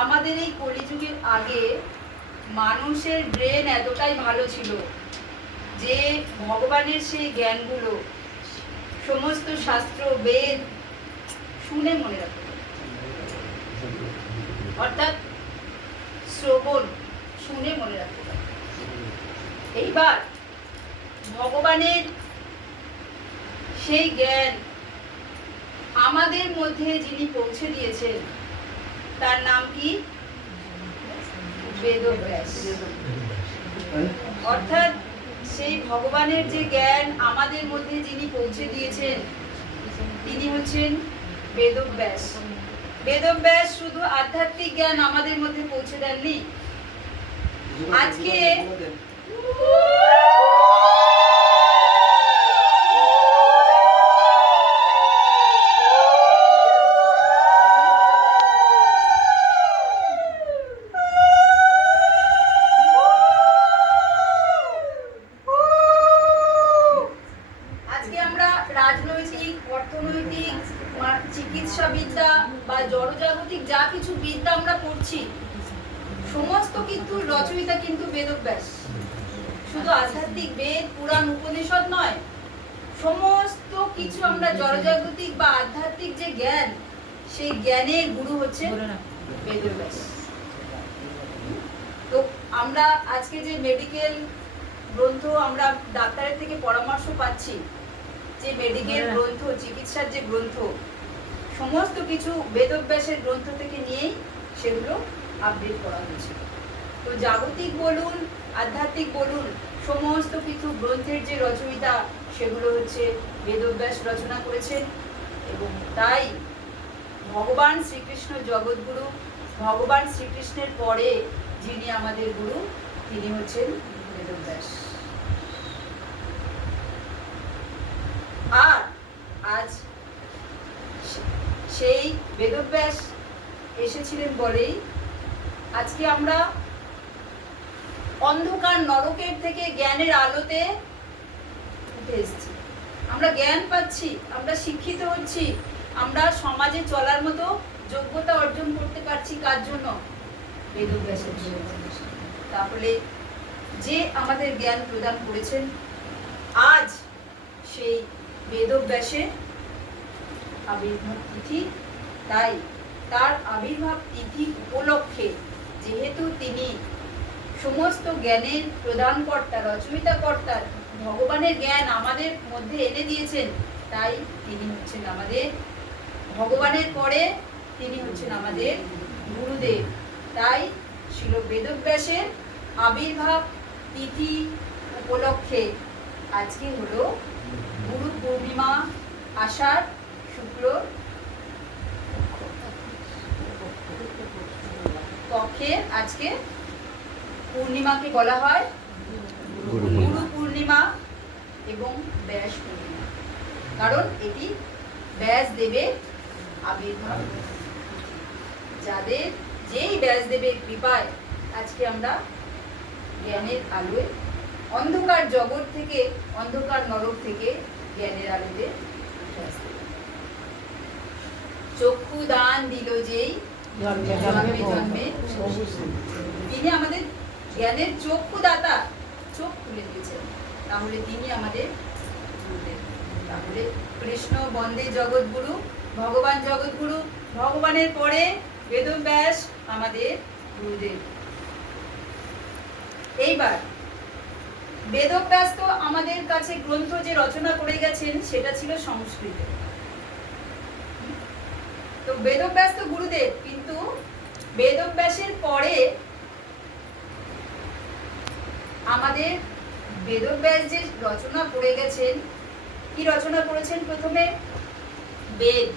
আমাদের এই কলিযুগের আগে মানুষের ব্রেন এতটাই ভালো ছিল যে ভগবানের সেই জ্ঞানগুলো সমস্ত শাস্ত্র বেদ শুনে মনে রাখত, অর্থাৎ শ্রবণ শুনে মনে রাখতে পারে। এইবার ভগবানের সেই জ্ঞান আমাদের মধ্যে যিনি পৌঁছে দিয়েছেন তার নাম কি? বেদব্যাস। অর্থাৎ সেই ভগবানের যে জ্ঞান আমাদের মধ্যে যিনি পৌঁছে দিয়েছেন তিনি হচ্ছেন বেদব্যাস। বেদব্যাস শুধু আধ্যাত্মিক জ্ঞান আমাদের মধ্যে পৌঁছে দেননি, আজকে আমরা রাজনৈতিক, অর্থনৈতিক, চিকিৎসা বিদ্যা বা জড়জাগতিক যা কিছু বিদ্যা আমরা পড়ছি সমস্ত কিন্তু রচয়িতা কিন্তু বেদব্যাস। শুধু আধ্যাত্মিক বেদ পুরাণ উপনিষদ নয়, সমস্ত কিছু আমরা জড়জাগতিক বা আধ্যাত্মিক যে জ্ঞান সেই জ্ঞানের গুরু হচ্ছে বেদব্যাস। তো আমরা আজকে যে মেডিকেল গ্রন্থ আমরা ডাক্তারের থেকে পরামর্শ পাচ্ছি, যে মেডিকেল গ্রন্থ, চিকিৎসার যে গ্রন্থ, সমস্ত কিছু বেদব্যাসের গ্রন্থ থেকে নিয়েই সেগুলো আপডেট করা হয়েছে। তো জাগতিক বলুন, আধ্যাত্মিক বলুন, সমস্ত কিছু গ্রন্থের যে রচয়িতা সেগুলো হচ্ছে বেদব্যাস রচনা করেছেন। এবং তাই ভগবান শ্রীকৃষ্ণ জগৎগুরু, ভগবান শ্রীকৃষ্ণের পরে যিনি আমাদের গুরু তিনি হচ্ছেন বেদব্যাস। আর আজ সেই বেদব্যাস এসেছিলেন বলেই আজকে আমরা অন্ধকার নরকের থেকে জ্ঞানের আলোতে উঠে এসেছি। আমরা জ্ঞান পাচ্ছি, আমরা শিক্ষিত হচ্ছি, আমরা সমাজে চলার মতো যোগ্যতা অর্জন করতে পারছি। কার জন্য? বেদব্যাসের জন্য। তাহলে যে আমাদের জ্ঞান প্রদান করেছেন, আজ সেই বেদব্যাসের আবির্ভাব তিথি। তাই তার আবির্ভাব তিথি উপলক্ষে, যেহেতু তিনি সমস্ত জ্ঞানের প্রদানকর্তা, রচয়িতা কর্তা, ভগবানের জ্ঞান আমাদের মধ্যে এনে দিয়েছেন, তাই তিনি হচ্ছেন আমাদের ভগবানের পরে তিনি হচ্ছেন আমাদের গুরুদেব। তাই ছিল বেদব্যাসের আবির্ভাব তিথি উপলক্ষে আজকে হলো গুরু পূর্ণিমা, আষাঢ় শুক্ল পক্ষের আজকে পূর্ণিমাকে বলা হয় গুরু পূর্ণিমা এবং ব্যাস পূর্ণিমা। কারণ এটি ব্যাসদেবের আবির্ভাব। যাদের যেই ব্যাসদেবের কৃপায় আজকে আমরা জ্ঞানের আলোয় অন্ধকার জগৎ থেকে, অন্ধকার নরক থেকে জ্ঞানের আলোতে চক্ষু দান দিল যেই জন্মে জন্মে, তিনি আমাদের জ্ঞানের চক্ষু দাতা, চোখ খুলে দিয়েছেন। তাহলে তিনি আমাদের গুরুদেব। তাহলে কৃষ্ণ বন্দে জগৎগুরু, ভগবান জগৎগুরু, ভগবানের পরে বেদব্যাস আমাদের গুরুদেব। এইবার বেদব্যাস তো আমাদের কাছে গ্রন্থ যে রচনা করে গেছেন সেটা ছিল সংস্কৃতে। তো বেদব্যাস তো গুরুদেব, কিন্তু বেদব্যাসের পরে আমাদের বেদব্যাস যে রচনা করে গেছেন, কি রচনা করেছেন? প্রথমে বেদ,